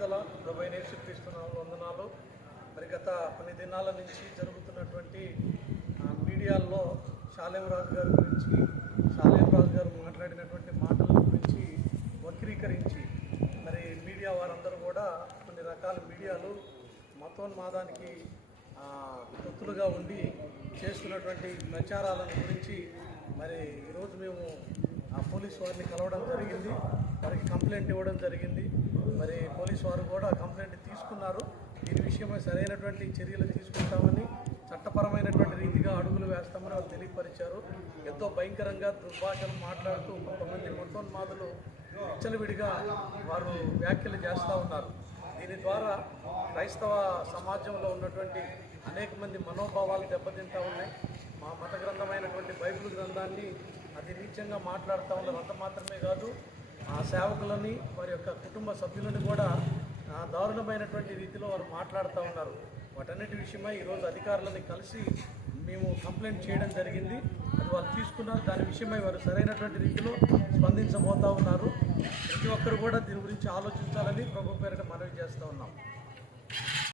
ప్రైజ్దల ప్రభైన యేసుక్రీస్తునామ వందనాలు. మరి గత కొన్ని దినాల నుంచి జరుగుతున్నటువంటి మీడియాల్లో శాలేం రాజు గారి గురించి శాలేం రాజు గారు మాట్లాడినటువంటి మాటల గురించి వక్రీకరించి మరి మీడియా వారందరూ కూడా కొన్ని రకాల మీడియాలు మతోన్మాదానికి తొత్తులుగా ఉండి చేస్తున్నటువంటి ప్రచారాలను గురించి మరి ఈరోజు మేము పోలీస్ వారిని కలవడం జరిగింది. వారికి కంప్లైంట్ ఇవ్వడం జరిగింది. మరి పోలీస్ వారు కూడా కంప్లైంట్ తీసుకున్నారు. దీని విషయమై సరైనటువంటి చర్యలు తీసుకుంటామని చట్టపరమైనటువంటి రీతిగా అడుగులు వేస్తామని వాళ్ళు తెలియపరిచారు. ఎంతో భయంకరంగా దుర్భాషలు మాట్లాడుతూ కొంతమంది మొత్తోన్మాదులు విచ్చలవిడిగా వారు వ్యాఖ్యలు చేస్తూ ఉన్నారు. దీని ద్వారా క్రైస్తవ సమాజంలో ఉన్నటువంటి అనేక మంది మనోభావాలు దెబ్బతింటా ఉన్నాయి. మా మత గ్రంథమైనటువంటి బైబిల్ గ్రంథాన్ని అతి నీచంగా మాట్లాడుతూ ఉన్నారు అంత మాత్రమే కాదు ఆ సేవకులని వారి యొక్క కుటుంబ సభ్యులను కూడా దారుణమైనటువంటి రీతిలో వారు మాట్లాడుతూ ఉన్నారు. వాటన్నిటి విషయమై ఈరోజు అధికారులని కలిసి మేము కంప్లైంట్ చేయడం జరిగింది. అది వాళ్ళు తీసుకున్నారు దాని విషయమై వారు సరైనటువంటి రీతిలో స్పందించబోతా ఉన్నారు. ప్రతి ఒక్కరు కూడా దీని గురించి ఆలోచించాలని ప్రభు పేరిట మనవి చేస్తారు